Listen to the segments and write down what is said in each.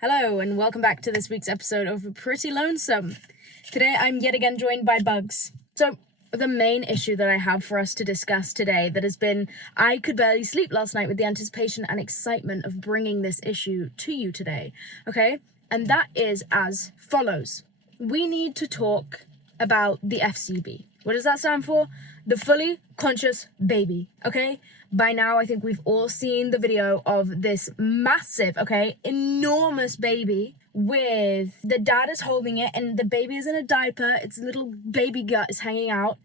Hello, and welcome back to this week's episode of Pretty Lonesome. Today, I'm yet again joined by Bugs. So, the main issue that I have for us to discuss today that has been, I could barely sleep last night with the anticipation and excitement of bringing this issue to you today, okay? And that is as follows. We need to talk about the FCB. What does that stand for? The fully conscious baby, okay? By now, I think we've all seen the video of this massive, enormous baby with the dad is holding it and the baby is in a diaper. Its little baby gut is hanging out.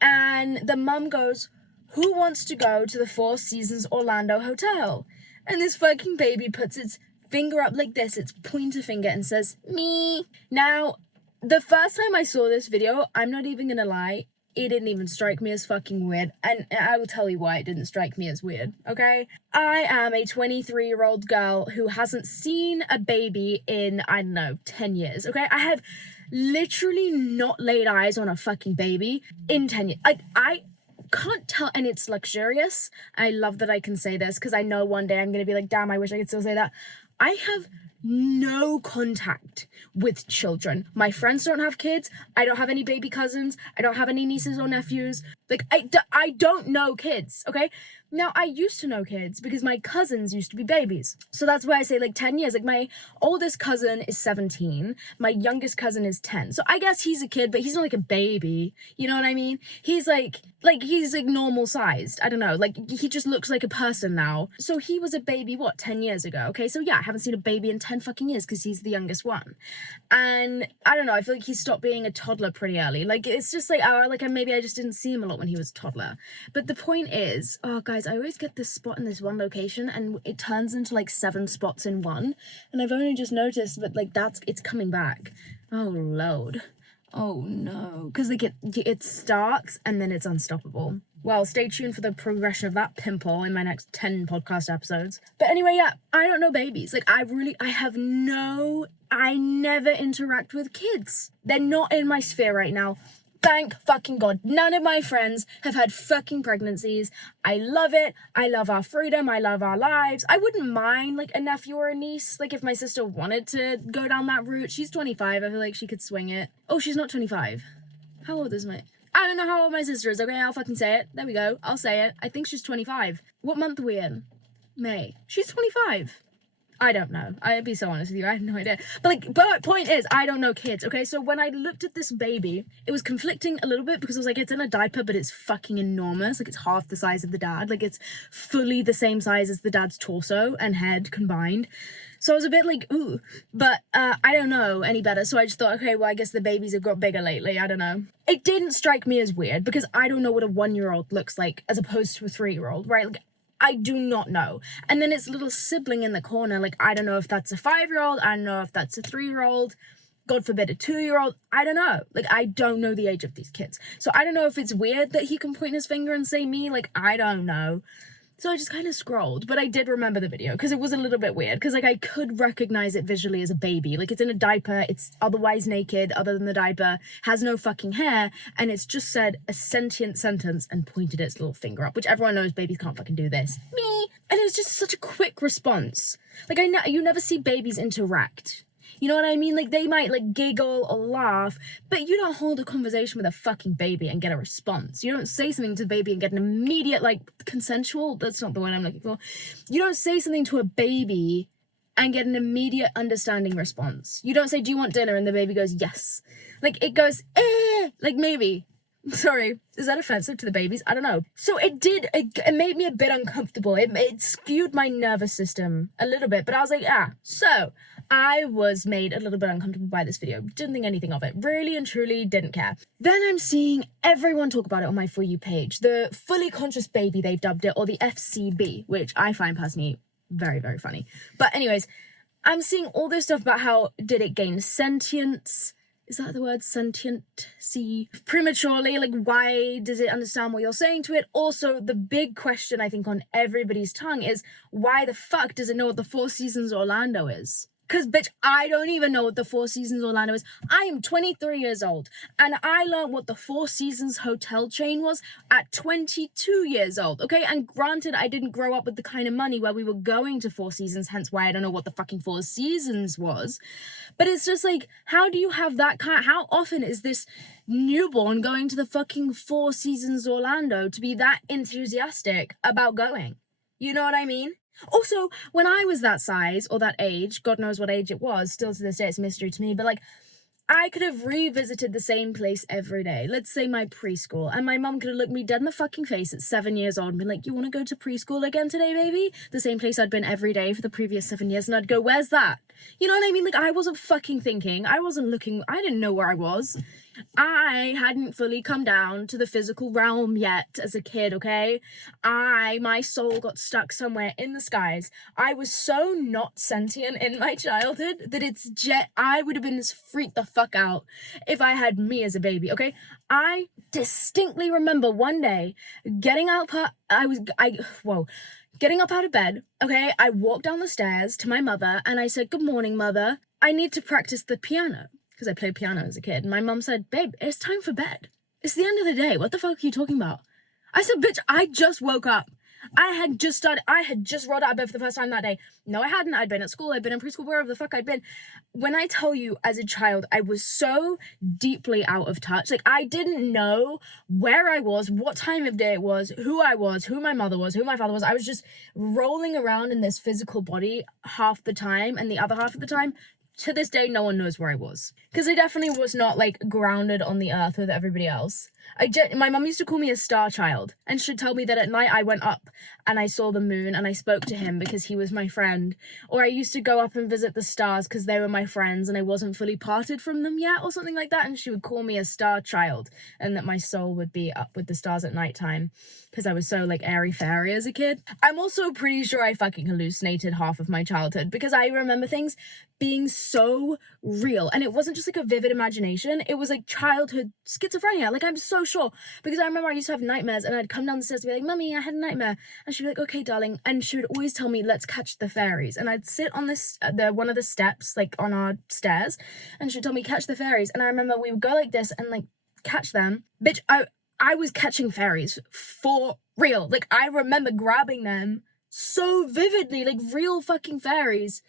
And the mum goes, "Who wants to go to the Four Seasons Orlando Hotel?" And this fucking baby puts its finger up like this, its pointer finger, and says, "Me." Now, the first time I saw this video, I'm not even gonna lie, it didn't even strike me as fucking weird. And I will tell you why it didn't strike me as weird, okay? I am a 23-year-old girl who hasn't seen a baby in, 10 years, okay? I have literally not laid eyes on a fucking baby in 10 years. I can't tell, and it's luxurious. I love that I can say this, because I know one day I'm gonna be like, damn, I wish I could still say that. I have no contact with children. My friends don't have kids. I don't have any baby cousins. I don't have any nieces or nephews. I don't know kids, okay? Now, I used to know kids because my cousins used to be babies. So that's why I say 10 years. My oldest cousin is 17. My youngest cousin is 10. So I guess he's a kid, but he's not a baby. You know what I mean? He's he's normal sized. I don't know. He just looks like a person now. So he was a baby, 10 years ago? Okay, so yeah, I haven't seen a baby in 10 fucking years because he's the youngest one. And I don't know, I feel like he stopped being a toddler pretty early. It's just maybe I just didn't see him a lot when he was a toddler. But the point is, oh guys, I always get this spot in this one location and it turns into 7 spots in one. And I've only just noticed, but it's coming back. Oh Lord. Oh no. Because it starts and then it's unstoppable. Well, stay tuned for the progression of that pimple in my next 10 podcast episodes. But anyway, yeah, I don't know babies. I never interact with kids. They're not in my sphere right now. Thank fucking God. None of my friends have had fucking pregnancies. I love it. I love our freedom. I love our lives. I wouldn't mind a nephew or a niece. If my sister wanted to go down that route. She's 25. I feel like she could swing it. Oh, she's not 25. How old is my... I don't know how old my sister is. Okay, I'll fucking say it. There we go. I'll say it. I think she's 25. What month are we in? May. She's 25. I don't know. I'd be so honest with you. I have no idea. But point is, I don't know kids, okay? So when I looked at this baby, it was conflicting a little bit because I was it's in a diaper, but it's fucking enormous. It's half the size of the dad. It's fully the same size as the dad's torso and head combined. So I was a bit ooh. But I don't know any better. So I just thought, okay, well, I guess the babies have got bigger lately. I don't know. It didn't strike me as weird because I don't know what a 1-year-old looks like as opposed to a 3-year-old, right? I do not know. And then its little sibling in the corner, I don't know if that's a 5-year-old, I don't know if that's a 3-year-old, God forbid a 2-year-old, I don't know. I don't know the age of these kids. So I don't know if it's weird that he can point his finger and say me, I don't know. So I just kind of scrolled, but I did remember the video because it was a little bit weird because I could recognize it visually as a baby. It's in a diaper, it's otherwise naked other than the diaper, has no fucking hair, and it's just said a sentient sentence and pointed its little finger up, which everyone knows babies can't fucking do this. Me! And it was just such a quick response. You never see babies interact. You know what I mean? They might giggle or laugh, but you don't hold a conversation with a fucking baby and get a response. You don't say something to the baby and get an immediate, consensual, that's not the word I'm looking for. You don't say something to a baby and get an immediate understanding response. You don't say, "Do you want dinner?" and the baby goes, "Yes." It goes, eh, maybe. Sorry, is that offensive to the babies? I don't know. So it made me a bit uncomfortable. It skewed my nervous system a little bit, but I was so I was made a little bit uncomfortable by this video. Didn't think anything of it. Really and truly didn't care. Then I'm seeing everyone talk about it on my For You page. The fully conscious baby, they've dubbed it, or the FCB, which I find personally very, very funny. But anyways, I'm seeing all this stuff about how did it gain sentience? Is that the word, sentient? See, prematurely, why does it understand what you're saying to it? Also, the big question I think on everybody's tongue is, why the fuck does it know what the Four Seasons Orlando is? Because, bitch, I don't even know what the Four Seasons Orlando is. I am 23 years old, and I learned what the Four Seasons hotel chain was at 22 years old, okay? And granted, I didn't grow up with the kind of money where we were going to Four Seasons, hence why I don't know what the fucking Four Seasons was. But it's just like, how do you have that kind? How often is this newborn going to the fucking Four Seasons Orlando to be that enthusiastic about going? You know what I mean? Also, when I was that size or that age, God knows what age it was, still to this day it's a mystery to me, but like, I could have revisited the same place every day. Let's say my preschool, and my mum could have looked me dead in the fucking face at 7 years old and been like, you want to go to preschool again today, baby? The same place I'd been every day for the previous 7 years, and I'd go, where's that? You know what I mean? Like, I wasn't fucking thinking. I wasn't looking. I didn't know where I was. I hadn't fully come down to the physical realm yet as a kid, okay? My soul got stuck somewhere in the skies. I was so not sentient in my childhood that I would have been freaked the fuck out if I had me as a baby, okay? I distinctly remember one day getting up out of bed, okay? I walked down the stairs to my mother and I said, good morning, mother. I need to practice the piano. Because I played piano as a kid. And my mum said, babe, it's time for bed. It's the end of the day. What the fuck are you talking about? I said, bitch, I just woke up. I had just rolled out of bed for the first time that day. No, I hadn't. I'd been at school. I'd been in preschool, wherever the fuck I'd been. When I tell you, as a child, I was so deeply out of touch. Like, I didn't know where I was, what time of day it was, who I was, who my mother was, who my father was. I was just rolling around in this physical body half the time, and the other half of the time, to this day, no one knows where I was. Because I definitely was not, like, grounded on the earth with everybody else. My mum used to call me a star child, and she'd tell me that at night I went up and I saw the moon and I spoke to him because he was my friend. Or I used to go up and visit the stars because they were my friends and I wasn't fully parted from them yet, or something like that, and she would call me a star child, and that my soul would be up with the stars at nighttime because I was so, like, airy-fairy as a kid. I'm also pretty sure I fucking hallucinated half of my childhood because I remember things being so real, and it wasn't just like a vivid imagination, it was like childhood schizophrenia. Like, I'm so sure, because I remember I used to have nightmares and I'd come down the stairs and be like, mummy, I had a nightmare, and she'd be like, okay darling, and she would always tell me, let's catch the fairies, and I'd sit on this one of the steps, like on our stairs, and she'd tell me catch the fairies, and I remember we would go like this and like catch them. Bitch, I was catching fairies for real. Like, I remember grabbing them so vividly, like real fucking fairies.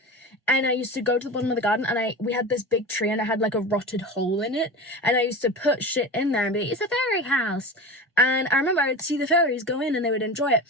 And I used to go to the bottom of the garden, and we had this big tree, and I had like a rotted hole in it, and I used to put shit in there and be like, it's a fairy house. And I remember I would see the fairies go in and they would enjoy it.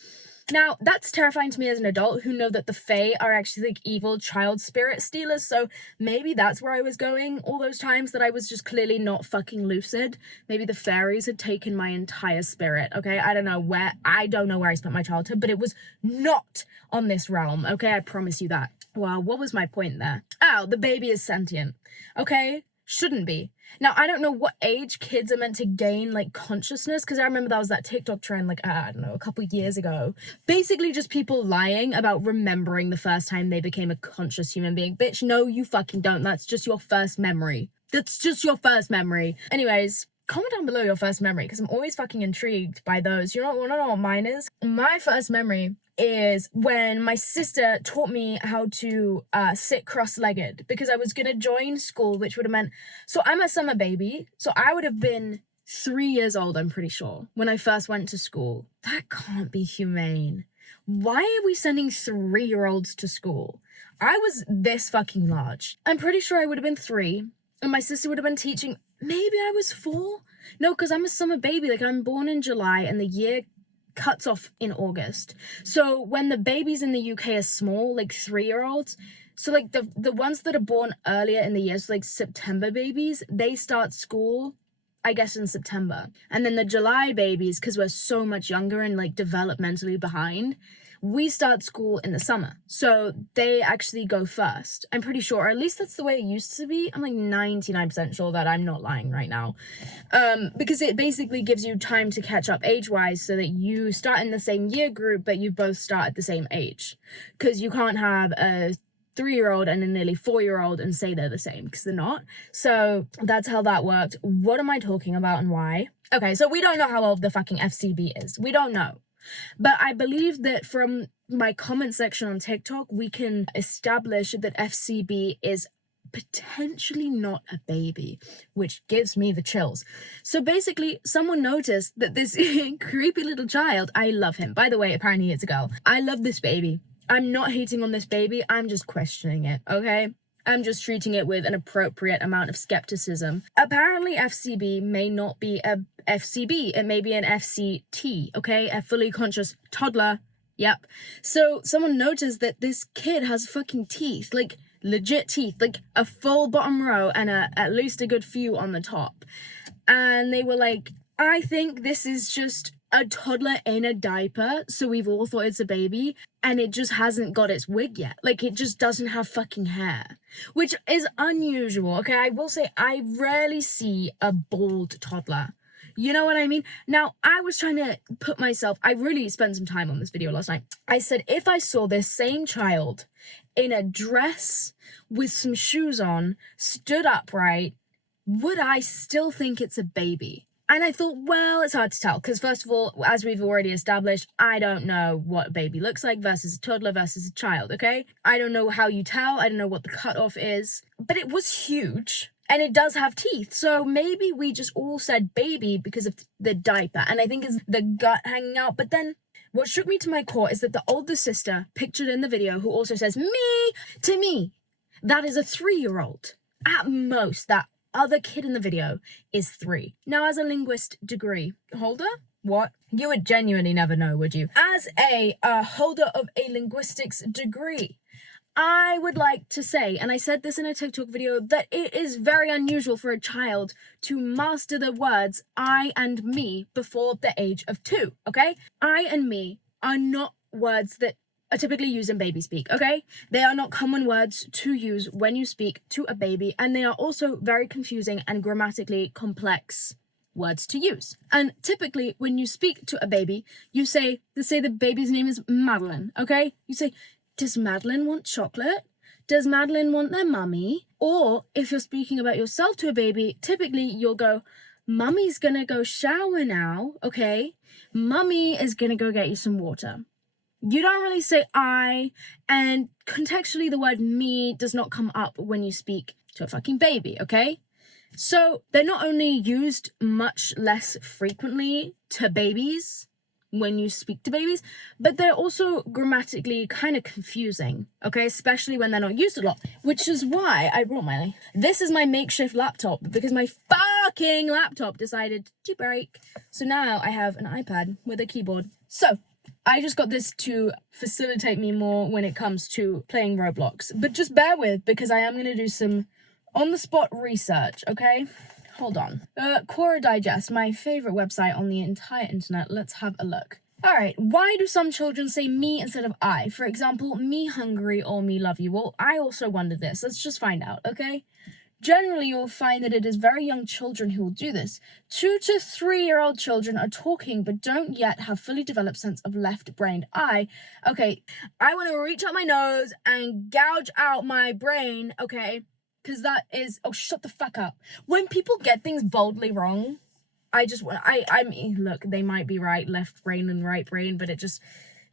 Now, that's terrifying to me as an adult who know that the fae are actually like evil child spirit stealers, so maybe that's where I was going all those times that I was just clearly not fucking lucid. Maybe the fairies had taken my entire spirit, okay? I don't know where I spent my childhood, but it was not on this realm, okay? I promise you that. Wow, what was my point there? Oh, the baby is sentient, okay? Shouldn't be. Now, I don't know what age kids are meant to gain, like, consciousness, because I remember that was that TikTok trend, like, I don't know, a couple years ago. Basically just people lying about remembering the first time they became a conscious human being. Bitch, no, you fucking don't. That's just your first memory. That's just your first memory. Anyways, comment down below your first memory, because I'm always fucking intrigued by those. You want to know what mine is? My first memory is when my sister taught me how to sit cross-legged, because I was going to join school, which would have meant, so I'm a summer baby, so I would have been 3 years old, I'm pretty sure, when I first went to school. That can't be humane. Why are we sending 3-year-olds to school? I was this fucking large. I'm pretty sure I would have been 3, and my sister would have been teaching, maybe I was 4? No, because I'm a summer baby, like I'm born in July, and the year cuts off in August. So when the babies in the UK are small, like 3-year-olds, so like the ones that are born earlier in the year, so like September babies, they start school, I guess, in September. And then the July babies, because we're so much younger and like developmentally behind, we start school in the summer. So they actually go first. I'm pretty sure, or at least that's the way it used to be. I'm like 99% sure that I'm not lying right now. Because it basically gives you time to catch up age-wise so that you start in the same year group, but you both start at the same age. Because you can't have a 3-year-old and a nearly 4-year-old and say they're the same, because they're not. So that's how that worked. What am I talking about and why? Okay, so we don't know how old the fucking FCB is. We don't know. But I believe that from my comment section on TikTok, we can establish that FCB is potentially not a baby, which gives me the chills. So basically, someone noticed that this creepy little child, I love him. By the way, apparently it's a girl. I love this baby. I'm not hating on this baby. I'm just questioning it, okay? I'm just treating it with an appropriate amount of skepticism. Apparently, FCB may not be a FCB. It may be an FCT, okay? A fully conscious toddler. Yep. So someone noticed that this kid has fucking teeth, like legit teeth, like a full bottom row and at least a good few on the top. And they were like, I think this is just a toddler in a diaper, so we've all thought it's a baby, and it just hasn't got its wig yet. Like, it just doesn't have fucking hair, which is unusual, okay? I will say I rarely see a bald toddler. You know what I mean? Now, I was trying to put myself, I really spent some time on this video last night. I said, if I saw this same child in a dress with some shoes on, stood upright, would I still think it's a baby? And I thought, well, it's hard to tell, because first of all, as we've already established, I don't know what a baby looks like versus a toddler versus a child, okay? I don't know how you tell, I don't know what the cutoff is, but it was huge, and it does have teeth, so maybe we just all said baby because of the diaper, and I think it's the gut hanging out. But then what shook me to my core is that the older sister pictured in the video, who also says me, to me, that is a 3-year-old. At most, that other kid in the video is 3. Now, as a linguist degree holder, what? You would genuinely never know, would you? As a holder of a linguistics degree, I would like to say, and I said this in a TikTok video, that it is very unusual for a child to master the words I and me before the age of 2, okay? I and me are not words that are typically used in baby speak, okay? They are not common words to use when you speak to a baby, and they are also very confusing and grammatically complex words to use. And typically, when you speak to a baby, you say, let's say the baby's name is Madeline, okay? You say, does Madeline want chocolate? Does Madeline want their mummy? Or if you're speaking about yourself to a baby, typically you'll go, Mummy's gonna go shower now, okay? Mummy is gonna go get you some water. You don't really say I, and contextually the word me does not come up when you speak to a fucking baby, okay? So they're not only used much less frequently to babies when you speak to babies, but they're also grammatically kind of confusing, okay? Especially when they're not used a lot, which is why I brought this is my makeshift laptop, because my fucking laptop decided to break. So now I have an iPad with a keyboard. So I just got this to facilitate me more when it comes to playing Roblox. But just bear with, because I am going to do some on-the-spot research, okay? Hold on. Quora Digest, my favorite website on the entire internet. Let's have a look. Alright, why do some children say me instead of I? For example, me hungry or me love you. Well, I also wonder this. Let's just find out, okay? Generally, you'll find that it is very young children who will do this. 2 to 3-year-old children are talking but don't yet have fully developed sense of left-brained I. Okay, I want to reach out my nose and gouge out my brain, okay? Because that is... Oh, shut the fuck up. When people get things boldly wrong, I mean, look, they might be right, left brain and right brain, but it just...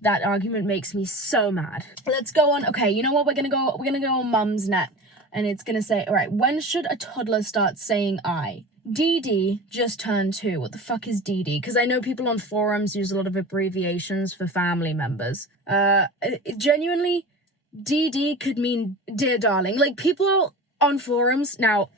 That argument makes me so mad. Let's go on. Okay, you know what? We're gonna go on Mum's Net. And it's gonna say, all right, when should a toddler start saying I? DD just turned 2. What the fuck is DD? Because I know people on forums use a lot of abbreviations for family members. Genuinely, DD could mean dear darling. Like, people on forums, now,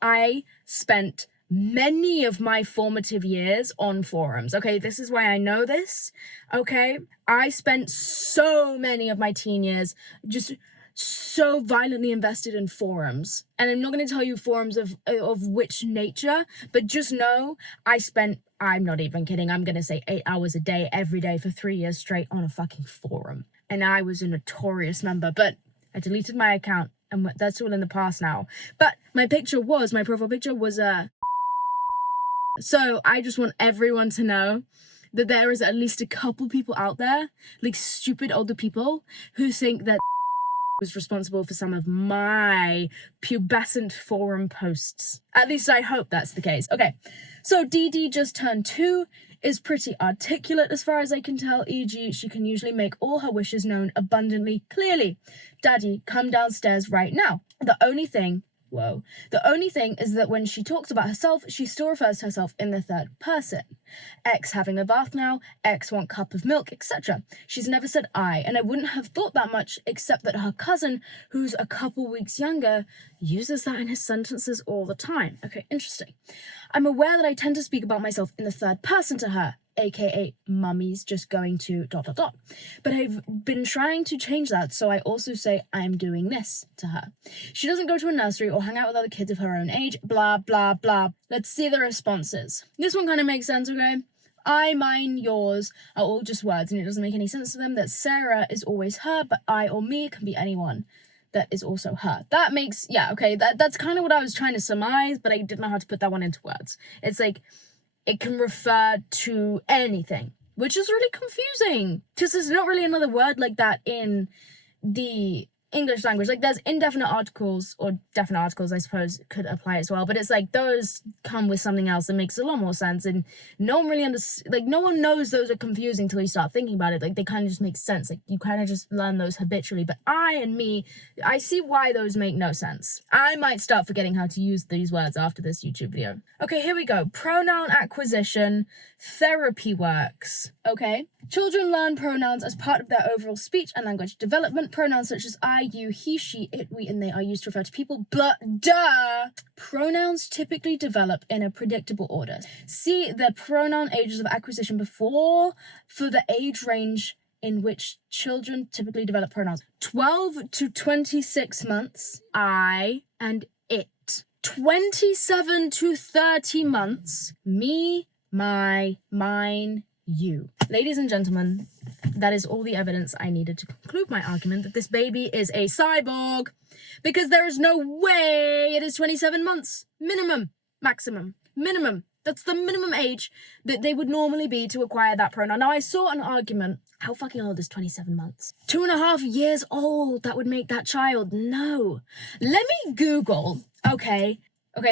I spent many of my formative years on forums, okay? This is why I know this, okay? I spent so many of my teen years just so violently invested in forums. And I'm not going to tell you forums of which nature, but just know I'm not even kidding, I'm going to say 8 hours a day, every day for 3 years straight on a fucking forum. And I was a notorious member, but I deleted my account, and that's all in the past now. But my profile picture was so I just want everyone to know that there is at least a couple people out there, like stupid older people, who think that was responsible for some of my pubescent forum posts. At least I hope that's the case. Okay, so DD just turned 2, is pretty articulate as far as I can tell, e.g. she can usually make all her wishes known abundantly clearly. Daddy, come downstairs right now. The only thing is that when she talks about herself, she still refers to herself in the third person. X having a bath now, X want cup of milk, etc. She's never said I, and I wouldn't have thought that much except that her cousin, who's a couple weeks younger, uses that in his sentences all the time. Okay, interesting. I'm aware that I tend to speak about myself in the third person to her, aka mummy's just going to ... But I've been trying to change that, so I also say I'm doing this to her. She doesn't go to a nursery or hang out with other kids of her own age, blah, blah, blah. Let's see the responses. This one kind of makes sense, okay? I, mine, yours are all just words, and it doesn't make any sense to them that Sarah is always her, but I or me can be anyone that is also her. That makes, yeah, okay, that's kind of what I was trying to surmise, but I didn't know how to put that one into words. It's like, it can refer to anything, which is really confusing because there's not really another word like that in the English language. Like, there's indefinite articles, or definite articles, I suppose, could apply as well, but it's like those come with something else that makes a lot more sense, and no one really no one knows those are confusing until you start thinking about it. Like, they kind of just make sense. Like, you kind of just learn those habitually, but I and me, I see why those make no sense. I might start forgetting how to use these words after this YouTube video. Okay, here we go. Pronoun acquisition, therapy works. Okay. Children learn pronouns as part of their overall speech and language development. Pronouns such as I, you, he, she, it, we, and they are used to refer to people. Pronouns typically develop in a predictable order. See the pronoun ages of acquisition before for the age range in which children typically develop pronouns. 12 to 26 months, I and it. 27 to 30 months, me, my, mine, you. Ladies and gentlemen, that is all the evidence I needed to conclude my argument that this baby is a cyborg, because there is no way it is 27 months. Minimum. Maximum. Minimum. That's the minimum age that they would normally be to acquire that pronoun. Now, I saw an argument. How fucking old is 27 months? 2.5 years old. That would make that child. No. Let me Google. Okay,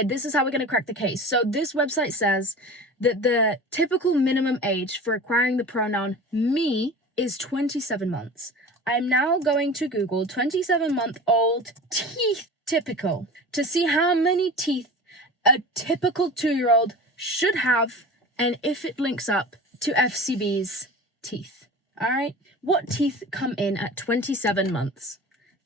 this is how we're going to crack the case. So this website says that the typical minimum age for acquiring the pronoun me is 27 months. I'm now going to Google 27-month-old teeth typical to see how many teeth a typical 2-year-old should have and if it links up to FCB's teeth. All right, what teeth come in at 27 months?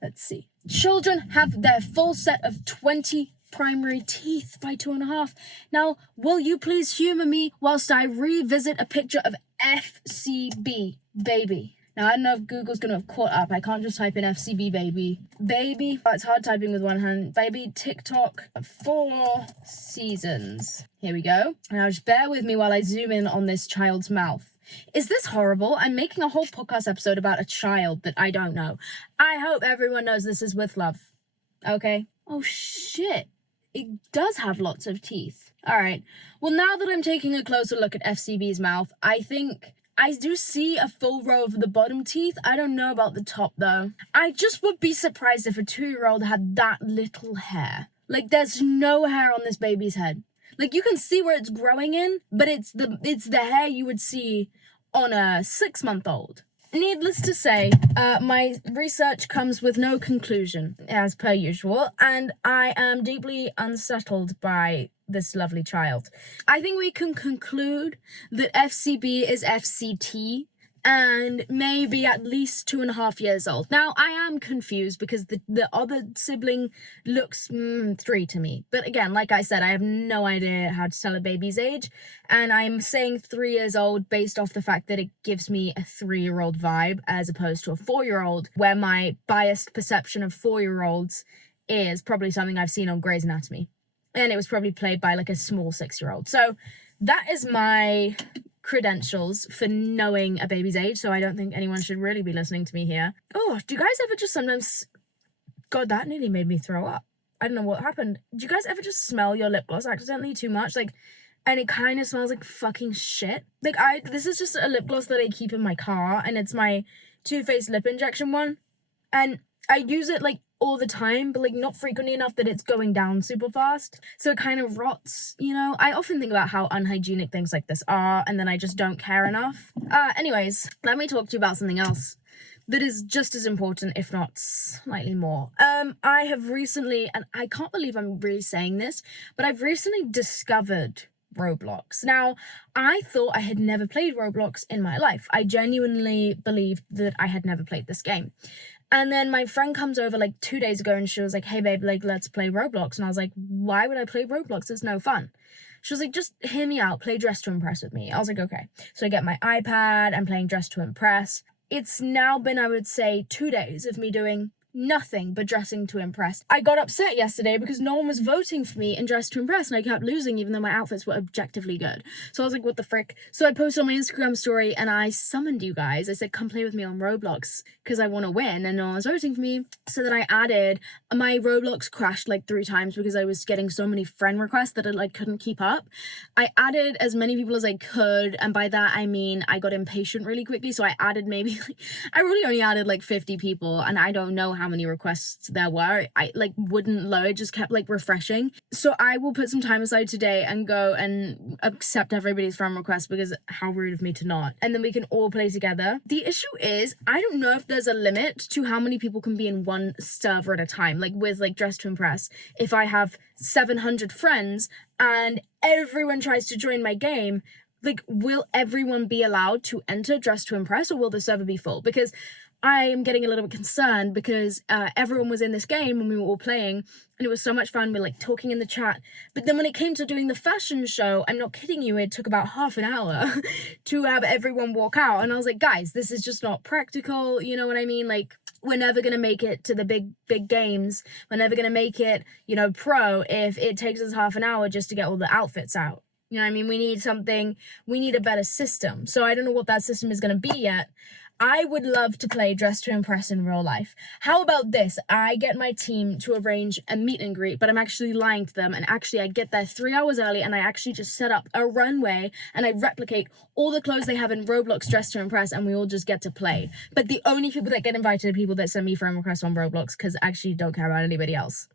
Let's see. Children have their full set of 20 primary teeth by 2.5. Now, will you please humor me whilst I revisit a picture of FCB baby? Now, I don't know if Google's going to have caught up. I can't just type in FCB baby. Baby, oh, it's hard typing with one hand. Baby TikTok 4 seasons. Here we go. Now, just bear with me while I zoom in on this child's mouth. Is this horrible? I'm making a whole podcast episode about a child that I don't know. I hope everyone knows this is with love. Okay? Oh, shit. It does have lots of teeth. All right. Well, now that I'm taking a closer look at FCB's mouth, I think I do see a full row of the bottom teeth. I don't know about the top, though. I just would be surprised if a 2-year-old had that little hair. Like, there's no hair on this baby's head. Like, you can see where it's growing in, but it's the hair you would see on a 6-month-old. Needless to say, my research comes with no conclusion, as per usual, and I am deeply unsettled by this lovely child. I think we can conclude that FCB is FCT, and maybe at least 2.5 years old. Now, I am confused because the other sibling looks 3 to me. But again, like I said, I have no idea how to tell a baby's age, and I'm saying 3 years old based off the fact that it gives me a 3-year-old vibe as opposed to a 4-year-old, where my biased perception of 4-year-olds is probably something I've seen on Grey's Anatomy. And it was probably played by like a small 6-year-old. So that is my credentials for knowing a baby's age, so I don't think anyone should really be listening to me here. Oh, do you guys ever just sometimes... God, that nearly made me throw up. I don't know what happened. Do you guys ever just smell your lip gloss accidentally too much? Like, and it kind of smells like fucking shit. Like, this is just a lip gloss that I keep in my car, and it's my Too Faced lip injection one. And I use it like all the time, but like not frequently enough that it's going down super fast. So it kind of rots, you know? I often think about how unhygienic things like this are, and then I just don't care enough. Anyways, let me talk to you about something else that is just as important, if not slightly more. I have recently, and I can't believe I'm really saying this, but I've recently discovered Roblox. Now, I thought I had never played Roblox in my life. I genuinely believed that I had never played this game. And then my friend comes over like 2 days ago and she was like, hey babe, like let's play Roblox. And I was like, why would I play Roblox? It's no fun. She was like, just hear me out, play Dress to Impress with me. I was like, okay. So I get my iPad, I'm playing Dress to Impress. It's now been, I would say, 2 days of me doing nothing but dressing to impress. I got upset yesterday because no one was voting for me in Dress to Impress, and I kept losing even though my outfits were objectively good. So I was like, what the frick? So I posted on my Instagram story and I summoned you guys. I said, come play with me on Roblox because I want to win, and no one was voting for me. So then I added, my Roblox crashed like 3 times because I was getting so many friend requests that I like couldn't keep up. I added as many people as I could, and by that I mean I got impatient really quickly, so I added maybe I really only added like 50 people, and I don't know how many requests there were. I like wouldn't load, just kept like refreshing. So I will put some time aside today and go and accept everybody's friend request, because how rude of me to not. And then we can all play together. The issue is, I don't know if there's a limit to how many people can be in one server at a time, like with like Dress to Impress. If I have 700 friends and everyone tries to join my game, like, will everyone be allowed to enter Dress to Impress, or will the server be full? Because I am getting a little bit concerned, because everyone was in this game when we were all playing, and it was so much fun. We were like talking in the chat. But then when it came to doing the fashion show, I'm not kidding you, it took about half an hour to have everyone walk out. And I was like, guys, this is just not practical. You know what I mean? Like, we're never going to make it to the big games. We're never going to make it, you know, pro if it takes us half an hour just to get all the outfits out. You know what I mean? We need a better system. So I don't know what that system is going to be yet. I would love to play Dress to Impress in real life. How about this? I get my team to arrange a meet and greet, but I'm actually lying to them. And actually I get there 3 hours early, and I actually just set up a runway and I replicate all the clothes they have in Roblox Dress to Impress, and we all just get to play. But the only people that get invited are people that send me friend requests on Roblox, because I actually don't care about anybody else,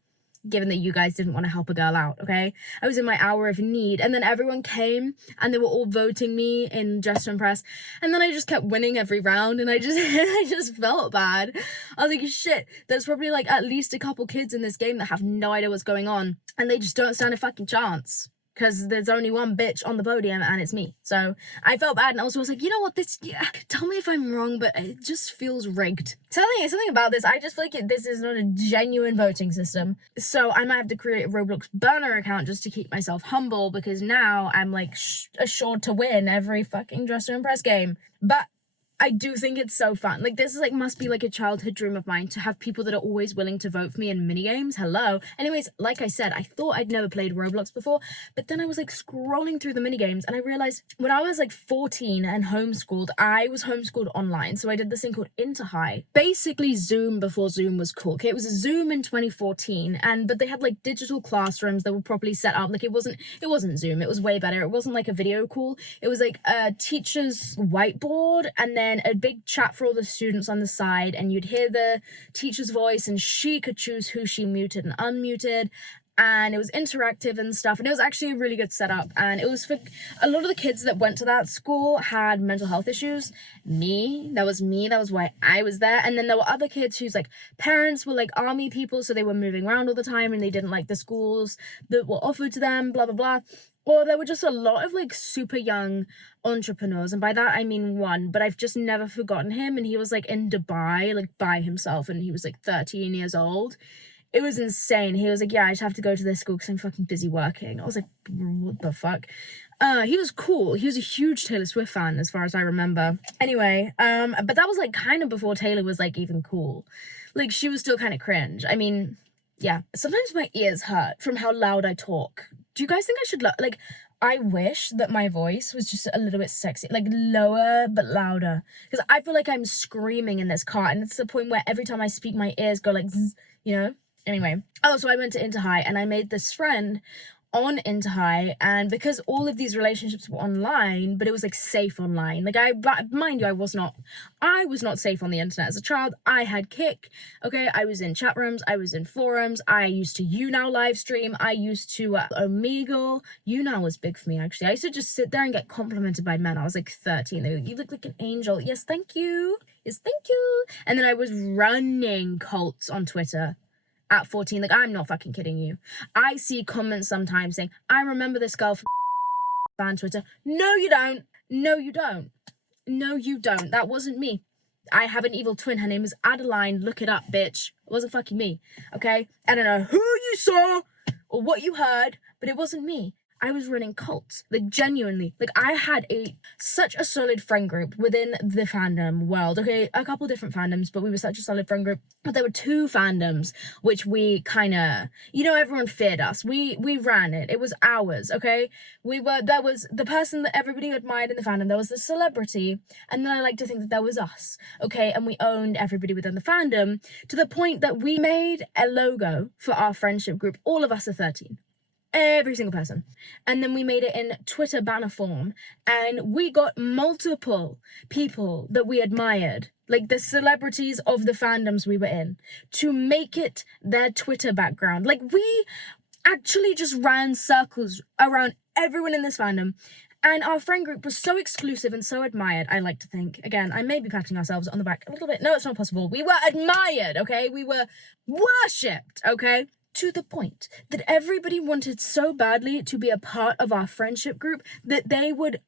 given that you guys didn't want to help a girl out, okay? I was in my hour of need, and then everyone came and they were all voting me in Dress to Impress, and then I just kept winning every round, and I just felt bad. I was like, shit, there's probably like at least a couple kids in this game that have no idea what's going on, and they just don't stand a fucking chance, because there's only one bitch on the podium, and it's me. So I felt bad, and also was like, you know what, tell me if I'm wrong, but it just feels rigged. Something about this, I just feel like this is not a genuine voting system. So I might have to create a Roblox burner account just to keep myself humble, because now I'm like assured to win every fucking Dress to Impress game. But I do think it's so fun. Like, this is like, must be like a childhood dream of mine, to have people that are always willing to vote for me in minigames. Hello. Anyways, like I said, I thought I'd never played Roblox before, but then I was like scrolling through the minigames, and I realized when I was like 14 and homeschooled, I was homeschooled online. So I did this thing called Interhigh, basically Zoom before Zoom was cool. Okay, it was a Zoom in 2014, but they had like digital classrooms that were properly set up. Like, it wasn't Zoom. It was way better. It wasn't like a video call. It was like a teacher's whiteboard, and then a big chat for all the students on the side, and you'd hear the teacher's voice, and she could choose who she muted and unmuted, and it was interactive and stuff, and it was actually a really good setup. And it was for a lot of the kids that went to that school had mental health issues. That was why I was there. And then there were other kids whose like parents were like army people, so they were moving around all the time, and they didn't like the schools that were offered to them, blah blah blah. Or there were just a lot of like super young entrepreneurs, and by that I mean one, but I've just never forgotten him. And he was like in Dubai, like by himself, and he was like 13 years old. It was insane. He was like, yeah, I just have to go to this school because I'm fucking busy working. I was like, what the fuck? He was cool. He was a huge Taylor Swift fan, as far as I remember. Anyway, but that was like kind of before Taylor was like even cool. Like, she was still kind of cringe. I mean, yeah. Sometimes my ears hurt from how loud I talk. Do you guys think I should, like, I wish that my voice was just a little bit sexy, like lower but louder, because I feel like I'm screaming in this car, and it's the point where every time I speak, my ears go like zzz, you know? Anyway, so I went to Interhigh, and I made this friend on into high, and because all of these relationships were online, but it was like safe online. Like mind you, I was not safe on the internet as a child. I had Kick, okay? I was in chat rooms, I was in forums, I used to YouNow live stream, I used to Omegle. YouNow was big for me, actually. I used to just sit there and get complimented by men. I was like 13. They were like, you look like an angel. Yes, thank you. Yes, thank you. And then I was running cults on Twitter at 14. Like, I'm not fucking kidding you. I see comments sometimes saying, I remember this girl from fan Twitter. No, you don't. No, you don't. No, you don't. That wasn't me. I have an evil twin. Her name is Adeline. Look it up, bitch. It wasn't fucking me, okay? I don't know who you saw or what you heard, but it wasn't me. I was running cults, like genuinely. Like I had such a solid friend group within the fandom world. Okay, a couple different fandoms, but we were such a solid friend group. But there were two fandoms which we kind of, everyone feared us. We ran it. It was ours. Okay, there was the person that everybody admired in the fandom. There was the celebrity, and then I like to think that there was us. Okay, and we owned everybody within the fandom to the point that we made a logo for our friendship group. All of us are 13. Every single person. And then we made it in Twitter banner form, and we got multiple people that we admired, like the celebrities of the fandoms we were in, to make it their Twitter background. Like we actually just ran circles around everyone in this fandom. And our friend group was so exclusive and so admired, I like to think. Again, I may be patting ourselves on the back a little bit. No, it's not possible. We were admired, okay? We were worshipped, okay? To the point that everybody wanted so badly to be a part of our friendship group that they would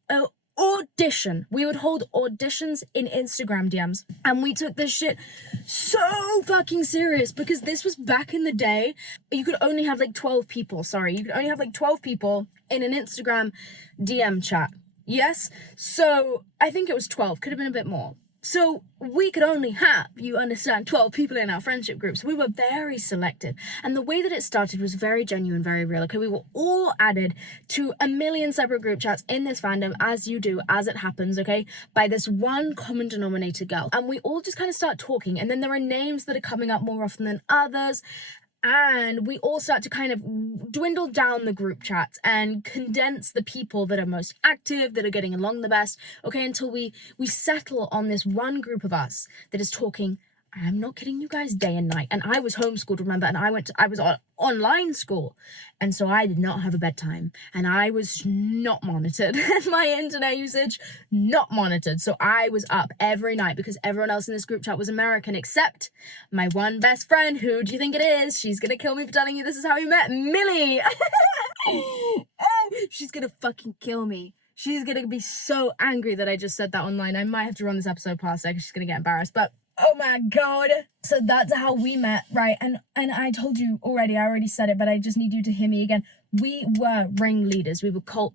audition. We would hold auditions in Instagram DMs. And we took this shit so fucking serious because this was back in the day. You could only have like 12 people. You could only have like 12 people in an Instagram DM chat. Yes? So I think it was 12. Could have been a bit more. So we could only have, 12 people in our friendship groups. We were very selective. And the way that it started was very genuine, very real. Okay, we were all added to a million separate group chats in this fandom, as you do, as it happens, okay, by this one common denominator girl. And we all just kind of start talking. And then there are names that are coming up more often than others. And we all start to kind of dwindle down the group chats and condense the people that are most active, that are getting along the best, okay, until we settle on this one group of us that is talking, I'm not kidding you guys, day and night. And I was homeschooled, remember, and I was on online school, and so I did not have a bedtime, and I was not monitored. My internet usage, not monitored. So I was up every night because everyone else in this group chat was American, except my one best friend. Who do you think it is? She's gonna kill me for telling you this is how we met. Millie. She's gonna fucking kill me. She's gonna be so angry that I just said that online. I might have to run this episode past her because she's gonna get embarrassed, but oh my god. So that's how we met, right? And I told you already, I already said it, but I just need you to hear me again. We were ringleaders. We were cult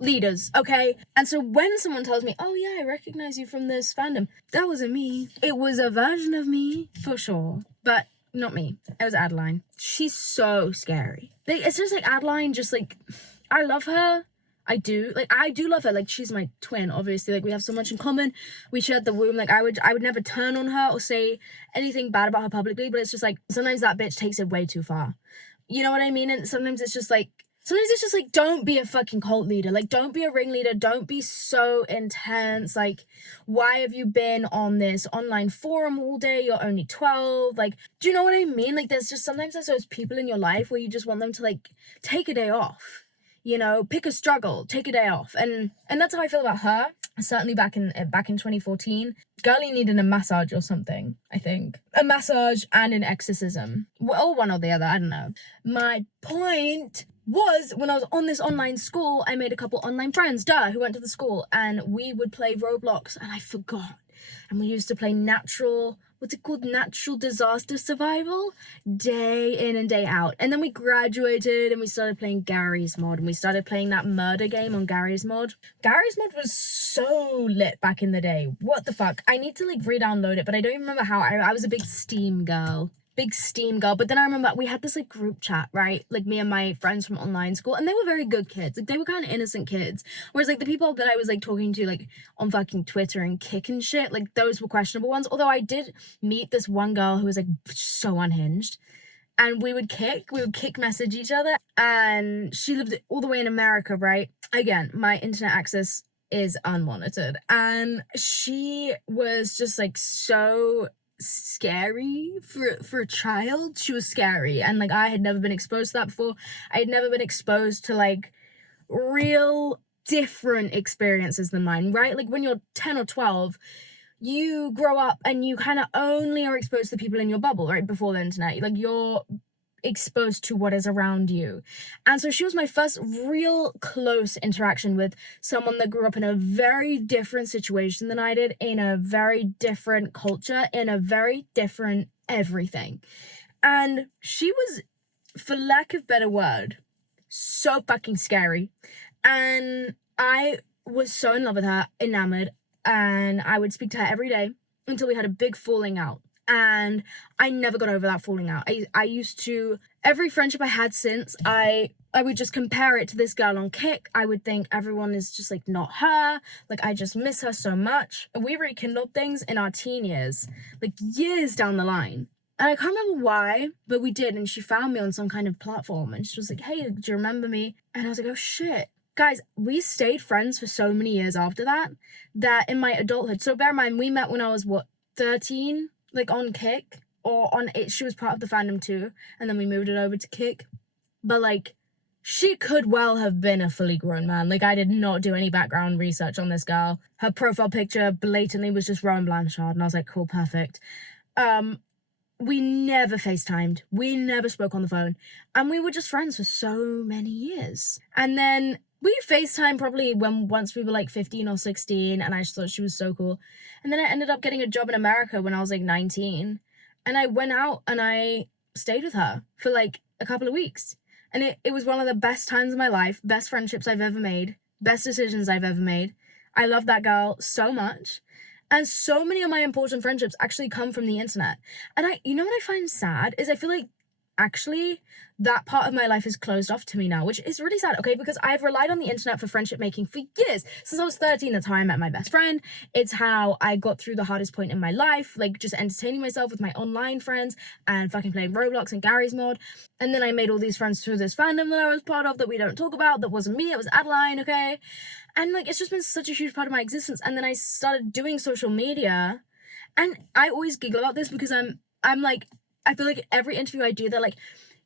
leaders, okay? And so when someone tells me, oh yeah, I recognize you from this fandom, that wasn't me. It was a version of me, for sure. But not me. It was Adeline. She's so scary. Like, it's just like Adeline, just like, I love her. I do love her. Like, she's my twin, obviously. Like, we have so much in common. We shared the womb. Like, I would never turn on her or say anything bad about her publicly, but it's just like, sometimes that bitch takes it way too far. You know what I mean? And sometimes it's just like, don't be a fucking cult leader. Like, don't be a ringleader. Don't be so intense. Like, why have you been on this online forum all day? You're only 12. Like, do you know what I mean? Like, sometimes there's those people in your life where you just want them to, like, take a day off. Pick a struggle, take a day off. And that's how I feel about her. Certainly back in 2014. Girlie needed a massage or something, I think. A massage and an exorcism. Or one or the other, I don't know. My point was, when I was on this online school, I made a couple online friends, who went to the school. And we would play Roblox, and I forgot. And we used to play natural disaster survival, day in and day out. And then we graduated and we started playing Gary's Mod, and we started playing that murder game on Gary's Mod. Gary's Mod was so lit back in the day. What the fuck? I need to like re-download it, but I don't even remember how. I was a big Steam girl. But then I remember we had this like group chat, right? Like me and my friends from online school, and they were very good kids. Like, they were kind of innocent kids. Whereas like the people that I was like talking to like on fucking Twitter and Kick and shit, like those were questionable ones. Although I did meet this one girl who was like so unhinged. and we would kick message each other, and she lived all the way in America, right? Again, my internet access is unmonitored, and she was just like so scary for a child. She was scary, and like I had never been exposed to that before. I had never been exposed to like real different experiences than mine, right? Like when you're 10 or 12, you grow up and you kind of only are exposed to people in your bubble, right? Before the internet, like you're exposed to what is around you. And so she was my first real close interaction with someone that grew up in a very different situation than I did, in a very different culture, in a very different everything. And she was, for lack of better word, so fucking scary. And I was so in love with her, enamored, and I would speak to her every day until we had a big falling out. And I never got over that falling out. I used to, every friendship I had since, I would just compare it to this girl on Kick. I would think everyone is just like not her. Like I just miss her so much. And we rekindled things in our teen years, like years down the line. And I can't remember why, but we did. And she found me on some kind of platform and she was like, hey, do you remember me? And I was like, oh shit. Guys, we stayed friends for so many years after that in my adulthood. So bear in mind, we met when I was 13? Like on Kick, or on it, she was part of the fandom too, and then we moved it over to Kick. But like, she could well have been a fully grown man. Like, I did not do any background research on this girl. Her profile picture blatantly was just Rowan Blanchard, and I was like, cool, perfect. We never FaceTimed. We never spoke on the phone, and we were just friends for so many years. And then we FaceTime probably once we were like 15 or 16, and I just thought she was so cool. And then I ended up getting a job in America when I was like 19, and I went out and I stayed with her for like a couple of weeks. And it was one of the best times of my life, best friendships I've ever made, best decisions I've ever made. I love that girl so much. And so many of my important friendships actually come from the internet. And you know what I find sad is I feel like actually that part of my life is closed off to me now, which is really sad, okay? Because I've relied on the internet for friendship making for years. Since I was 13, that's how I met my best friend. It's how I got through the hardest point in my life, like just entertaining myself with my online friends and fucking playing Roblox and Gary's Mod. And then I made all these friends through this fandom that I was part of that we don't talk about. That wasn't me, it was Adeline, okay? And like, it's just been such a huge part of my existence. And then I started doing social media, and I always giggle about this because I'm like, I feel like every interview I do, they're like,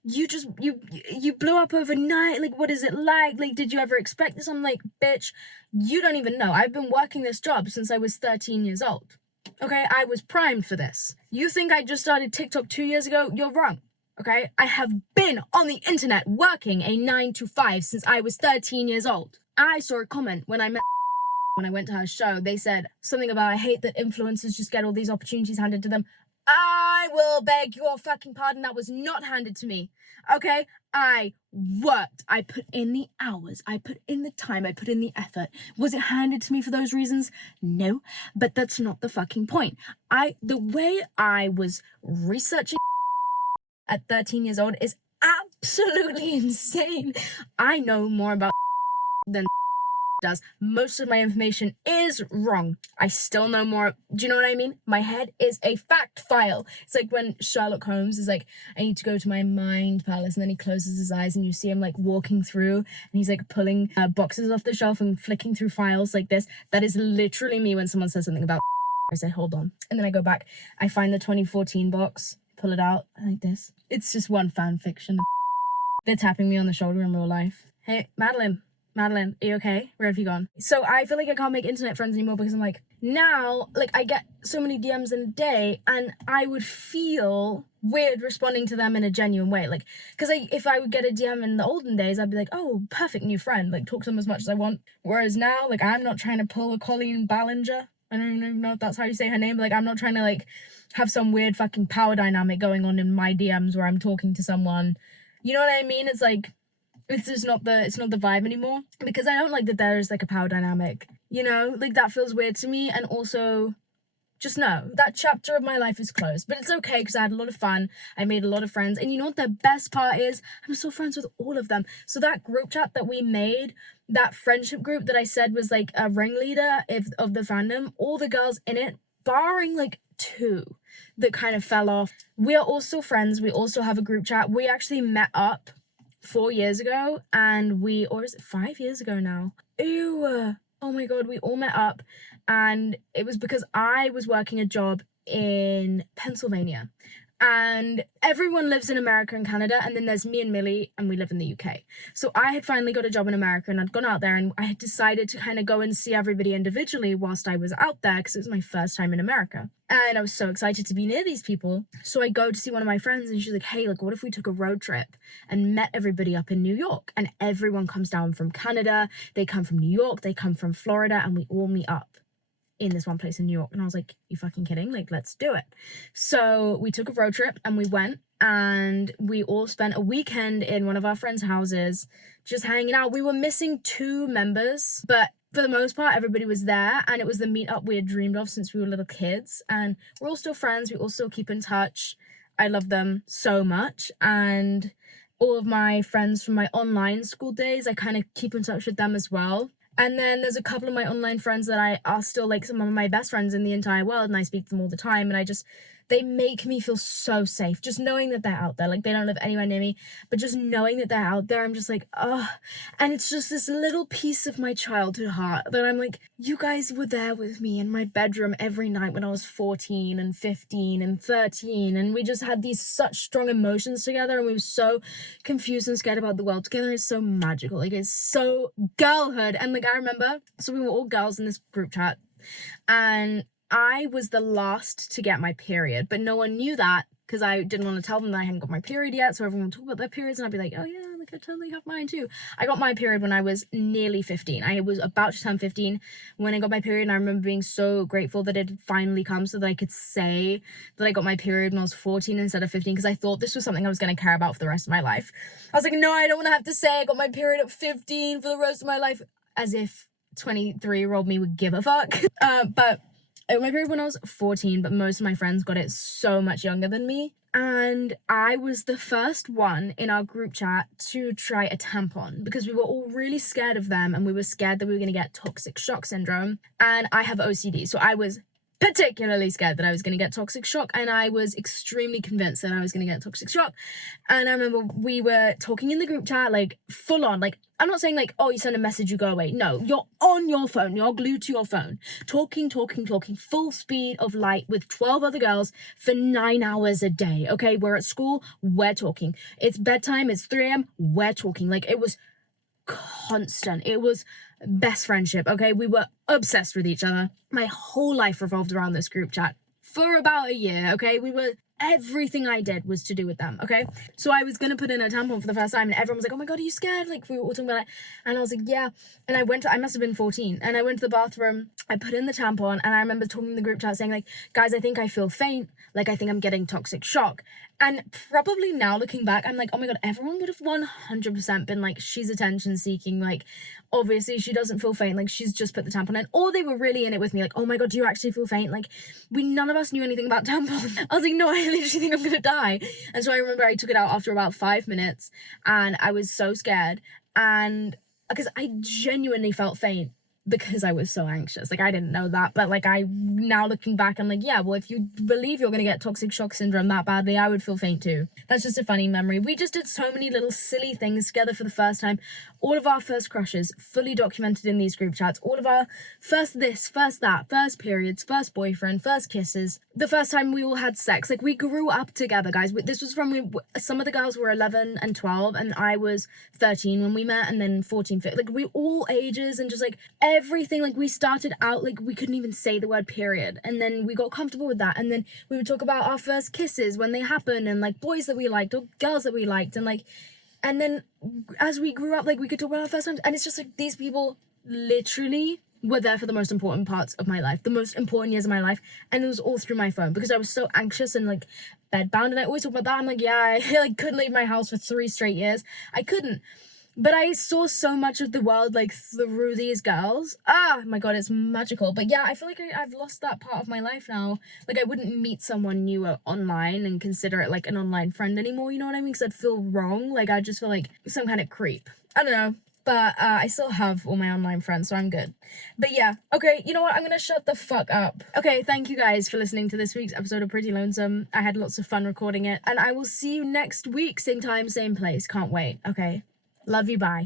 you blew up overnight. Like, what is it like? Like, did you ever expect this? I'm like, bitch, you don't even know. I've been working this job since I was 13 years old. Okay, I was primed for this. You think I just started TikTok 2 years ago? You're wrong. Okay, I have been on the internet working a 9 to 5 since I was 13 years old. I saw a comment when I went to her show. They said something about, I hate that influencers just get all these opportunities handed to them. I will beg your fucking pardon. That was not handed to me. Okay? I worked. I put in the hours. I put in the time. I put in the effort. Was it handed to me for those reasons? No. But that's not the fucking point. The way I was researching at 13 years old is absolutely insane. I know more about than does. Most of my information is wrong. I still know more. Do you know what I mean? My head is a fact file. It's like when Sherlock Holmes is like, I need to go to my mind palace, and then he closes his eyes and you see him like walking through, and he's like pulling boxes off the shelf and flicking through files like this. That is literally me when someone says something about I say, hold on. And then I go back, I find the 2014 box, pull it out like this. It's just one fan fiction. They're tapping me on the shoulder in real life. Hey, Madeline, are you okay? Where have you gone? So I feel like I can't make internet friends anymore because I'm like, now, like I get so many DMs in a day and I would feel weird responding to them in a genuine way. Like, because if I would get a DM in the olden days, I'd be like, oh, perfect new friend, like talk to them as much as I want. Whereas now, like I'm not trying to pull a Colleen Ballinger. I don't even know if that's how you say her name. But, like I'm not trying to like have some weird fucking power dynamic going on in my DMs where I'm talking to someone. You know what I mean? It's like, it's just not the vibe anymore, because I don't like that there is like a power dynamic, you know, like that feels weird to me. And also just know that chapter of my life is closed, but it's okay because I had a lot of fun. I made a lot of friends, and you know what the best part is? I'm still friends with all of them. So that group chat that we made, that friendship group that I said was like a ringleader of the fandom, all the girls in it, barring like two that kind of fell off. We are all still friends. We also have a group chat. We actually met up 4 years ago, and or is it 5 years ago now? Ew. Oh my God, we all met up, and it was because I was working a job in Pennsylvania. And everyone lives in America and Canada, and then there's me and Millie, and we live in the UK. So I had finally got a job in America, and I'd gone out there, and I had decided to kind of go and see everybody individually whilst I was out there, because it was my first time in America. And I was so excited to be near these people. So I go to see one of my friends, and she's like, hey, like, what if we took a road trip and met everybody up in New York? And everyone comes down from Canada, they come from New York, they come from Florida, and we all meet up in this one place in New York. And I was like, you fucking kidding? Like, let's do it. So we took a road trip, and we went, and we all spent a weekend in one of our friends' houses just hanging out. We were missing 2 members, but for the most part, everybody was there, and it was the meetup we had dreamed of since we were little kids. And we're all still friends. We all still keep in touch. I love them so much. And all of my friends from my online school days, I kind of keep in touch with them as well. And then there's a couple of my online friends that I are still like some of my best friends in the entire world, and I speak to them all the time, and they make me feel so safe. Just knowing that they're out there, like they don't live anywhere near me, but just knowing that they're out there, I'm just like, oh. And it's just this little piece of my childhood heart that I'm like, you guys were there with me in my bedroom every night when I was 14 and 15 and 13. And we just had these such strong emotions together, and we were so confused and scared about the world together. It's so magical. Like, it's so girlhood. And like, I remember, so we were all girls in this group chat, and I was the last to get my period, but no one knew that because I didn't want to tell them that I hadn't got my period yet. So everyone would talk about their periods, and I'd be like, oh yeah, like I totally have mine too. I got my period when I was nearly 15. I was about to turn 15 when I got my period, and I remember being so grateful that it had finally come so that I could say that I got my period when I was 14 instead of 15, because I thought this was something I was going to care about for the rest of my life. I was like, no, I don't want to have to say I got my period at 15 for the rest of my life, as if 23-year-old me would give a fuck. But I got my period when I was 14, but most of my friends got it so much younger than me. And I was the first one in our group chat to try a tampon because we were all really scared of them, and we were scared that we were going to get toxic shock syndrome. And I have OCD, so I was particularly scared that I was going to get toxic shock, and I was extremely convinced that I was going to get toxic shock. And I remember we were talking in the group chat, like full on, like, I'm not saying like, oh, you send a message, you go away. No, you're on your phone, you're glued to your phone, talking, full speed of light with 12 other girls for 9 hours a day. Okay, we're at school, we're talking. It's bedtime, it's 3 a.m, we're talking. Like, it was constant. It was best friendship. Okay, we were obsessed with each other. My whole life revolved around this group chat for about a year. Okay, everything I did was to do with them. Okay, so I was gonna put in a tampon for the first time, and everyone was like, oh my god, are you scared? Like, we were all talking about it, and I was like, yeah. And I must have been 14, and I went to the bathroom, I put in the tampon, and I remember talking in the group chat saying like, guys, I think I feel faint, like I think I'm getting toxic shock. And probably now looking back, I'm like, oh my god, everyone would have 100% been like, she's attention seeking, like obviously she doesn't feel faint, like she's just put the tampon in. Or they were really in it with me, like, oh my god, do you actually feel faint? Like, none of us knew anything about tampons. I was like, no, I literally think I'm gonna die. And so I remember I took it out after about 5 minutes, and I was so scared, and because I genuinely felt faint because I was so anxious. Like, I didn't know that, but like, I now looking back, I'm like, yeah, well, if you believe you're gonna get toxic shock syndrome that badly, I would feel faint too. That's just a funny memory. We just did so many little silly things together for the first time. All of our first crushes fully documented in these group chats. All of our first this, first that, first periods, first boyfriend, first kisses, the first time we all had sex. Like, we grew up together, guys. This was some of the girls were 11 and 12, and I was 13 when we met, and then 14, 15. Like, we all ages, and just like everything. Like, we started out like we couldn't even say the word period, and then we got comfortable with that, and then we would talk about our first kisses when they happened, and like boys that we liked or girls that we liked, and then as we grew up, like, we could talk about our first times. And it's just like, these people literally were there for the most important parts of my life, the most important years of my life, and it was all through my phone because I was so anxious and like bedbound. And I always talk about that. I'm like, yeah, I like couldn't leave my house for 3 straight years. I couldn't. But I saw so much of the world, like, through these girls. Ah, my god, it's magical. But yeah, I feel like I've lost that part of my life now. Like, I wouldn't meet someone new online and consider it, like, an online friend anymore, you know what I mean? Because I'd feel wrong. Like, I'd just feel like some kind of creep. I don't know. But I still have all my online friends, so I'm good. But yeah, okay, you know what? I'm gonna shut the fuck up. Okay, thank you guys for listening to this week's episode of Pretty Lonesome. I had lots of fun recording it, and I will see you next week, same time, same place. Can't wait. Okay, love you, bye.